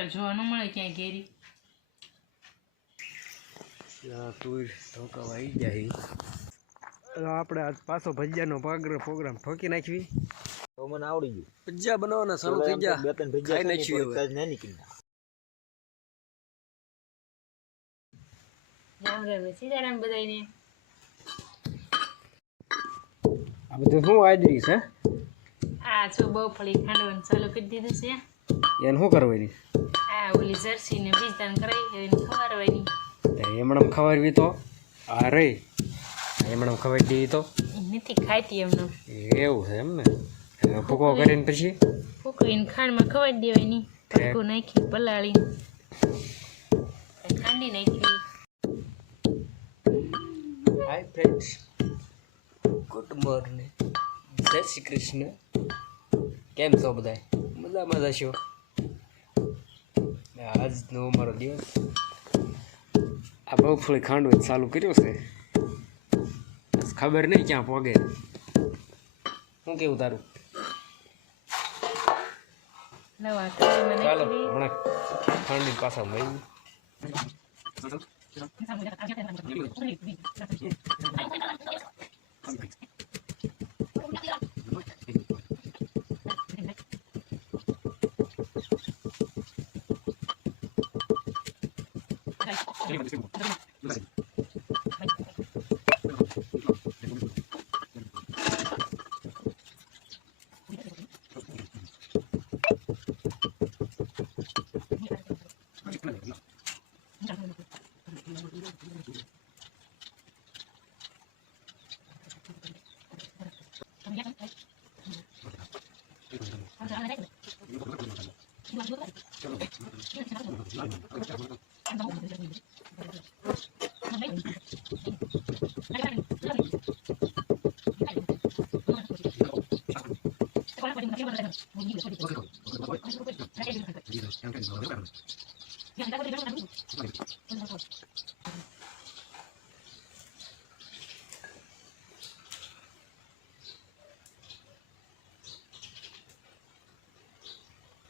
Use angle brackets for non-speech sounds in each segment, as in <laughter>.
અત્યારે જોવા ન મળે ક્યાંય કેરી તુર જાય આપણે આજ પાછો ભજીયાનો પ્રોગ્રામ ઠોકી નાખવી. તો મને આવડી ગયું. ભજીયા બનાવવાના શરૂ થઈ ગયા. બે ત્રણ ભજીયા ખાઈ હવે. નાખી નહીં નીકળી રામ રામ ને સીતારામ બધાને આ બધું શું આજરી છે આ શું બહુ ફળી ખાંડવાનું ચાલુ કરી દીધું છે. એને શું કરવાની? આ ઓલી જર્સી ને બીજદાન કરાવી એને ખવારવાની એમણે ખવારવી તો? આ રહી એમણે ખવારી દીધી તો? નથી ખાતી એમનો એવું છે એમ ને ભૂકો કરીને પછી? ફૂકવીને ખાંડમાં ખવાડી દેવાની ભડકું નાખી પલાળી ખાંડી નાખી. હાય ફ્રેન્ડ્સ ગુડ મોર્નિંગ જય શ્રી કૃષ્ણ. કેમ છો બધા મજા મજા હશો? આજનો અમારો દિવસ. આ બહુફળી ખાંડવું ચાલુ કર્યો છે. ખબર નહીં ક્યાં પોગે. શું કેવું તારું? ચાલો ખાંડમાં ચાલો પાછા હમણાં ખાંડી પાછા મળી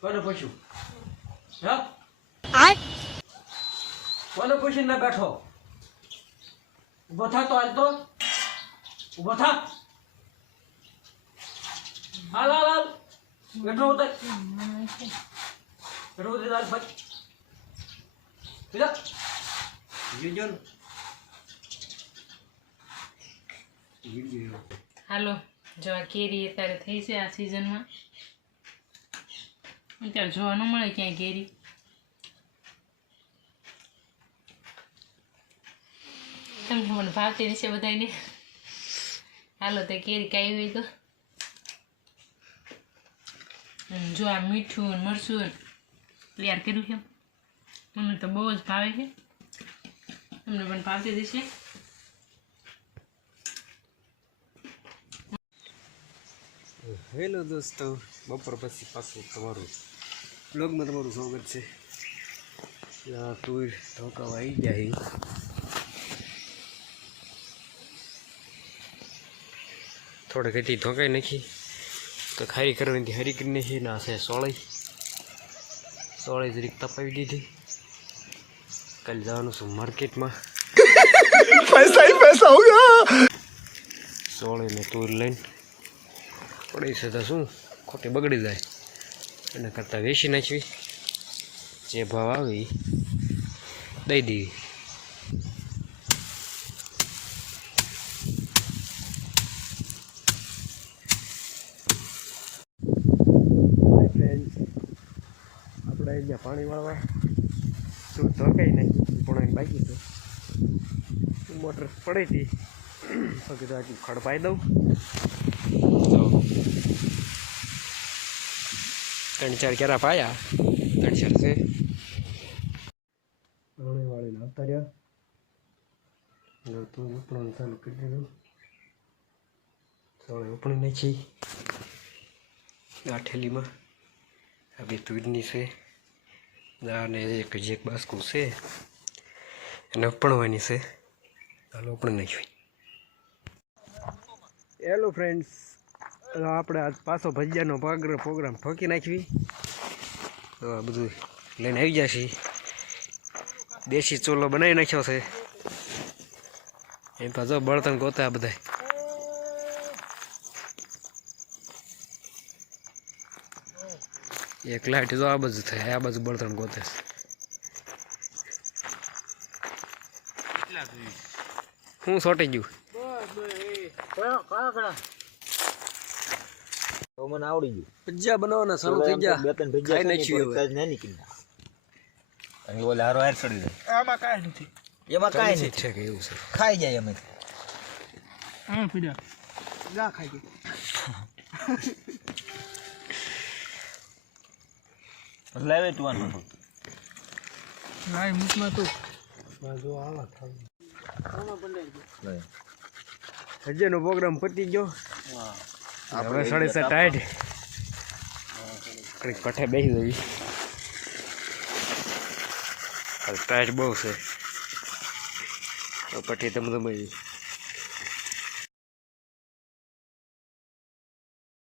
કોને પૂછ્યું? હા? કોને પૂછીને ના બેઠો? ઊભો થા તો હાલ તો. ઊભો થા. હાલ. હાલ હાલ ઉતર હાલ ભાઈ બીજા જીજો હાલો જો આ કેરી અત્યારે થઈ છે આ સિઝનમાં અત્યારે જોવા ન મળે ક્યાંય કેરી. તમને મને ભાવતી રહેશે બધાને હાલો તે કેરી કાંઈ હોય તો. જો આ મીઠું મરચું તૈયાર કર્યું છે. મને તો બહુ જ ભાવે છે. તમને પણ ભાવતી દેશે હેલો દોસ્તો, બપોર પછી પાછું તમારું બ્લોગમાં તમારું સ્વાગત છે. ટૂર ધોકાવા આવી જાય થોડે ઘટી ધોકાઈ નાખી. તો ખારી કરવાની હરી કરીને છે ના છે સોળી. સોળી જરીક તપાવી દીધી. કાલે જવાનું છું માર્કેટમાં. પૈસા પૈસા હોગા સોળીને તૂર લઈને પડી છે શું ખોટી બગડી જાય. એના કરતાં વેચી નાખવી. જે ભાવ આવે દઈ દેવી. આપણે ગયા પાણી વાળવા. શું ધોકાઈ નહીં પણ બાકી છે. મોટર પડી હતી તો કીધું આટલું ખડપાઈ દઉં. ત્રણ ચાર કેરા પાયા. ત્રણ ચાર છે. પાણી વાળીને આવતા રહ્યા. હવે તું ઉપણું ચાલુ કરી દીધું. સવારે ઉપણી નાખી. આ ઠેલીમાં. આ બે તુરની છે. અને એક જે એક બાસ્કું છે. એને અપણવાની છે. ચાલો ઉપણી નાખવી હેલો ફ્રેન્ડ્સ આપણે આજ પાછો ભજીયાનો પાગર પ્રોગ્રામ ઠોકી નાખવી. તો આ બધું લઈને આવી છીએ. દેશી ચોલો બનાવી નાખ્યો છે. એમ પાછો બળતણ ગોતા બધા એક લાઈટ તો આ બાજુ થાય આ બાજુ બળતણ ગોતે હું સોટી ગયું. તો મને આવડી ગયું. પીઝા બનાવવાના શરૂ થઈ ગયા. બે ત્રણ ખાઈ ભેજા નાખ્યું હવે. નહીં નીકળી અને ઓલા હારો હાર ચડી જાય. આમાં કાંઈ નથી. એમાં કાંઈ નથી છે કે એવું છે? ખાઈ જાય અમે. હમ પીડા ગા ખાઈ ગઈ <laughs> લાવે તું આનું ના મૂકમાં તો. હજેનો પ્રોગ્રામ પતી ગયો. આપણે સાડી સાત ટાઈટ અને કઠે બેસી દેવી ટાઈટ બહુ છે. તો પછી તમે તમે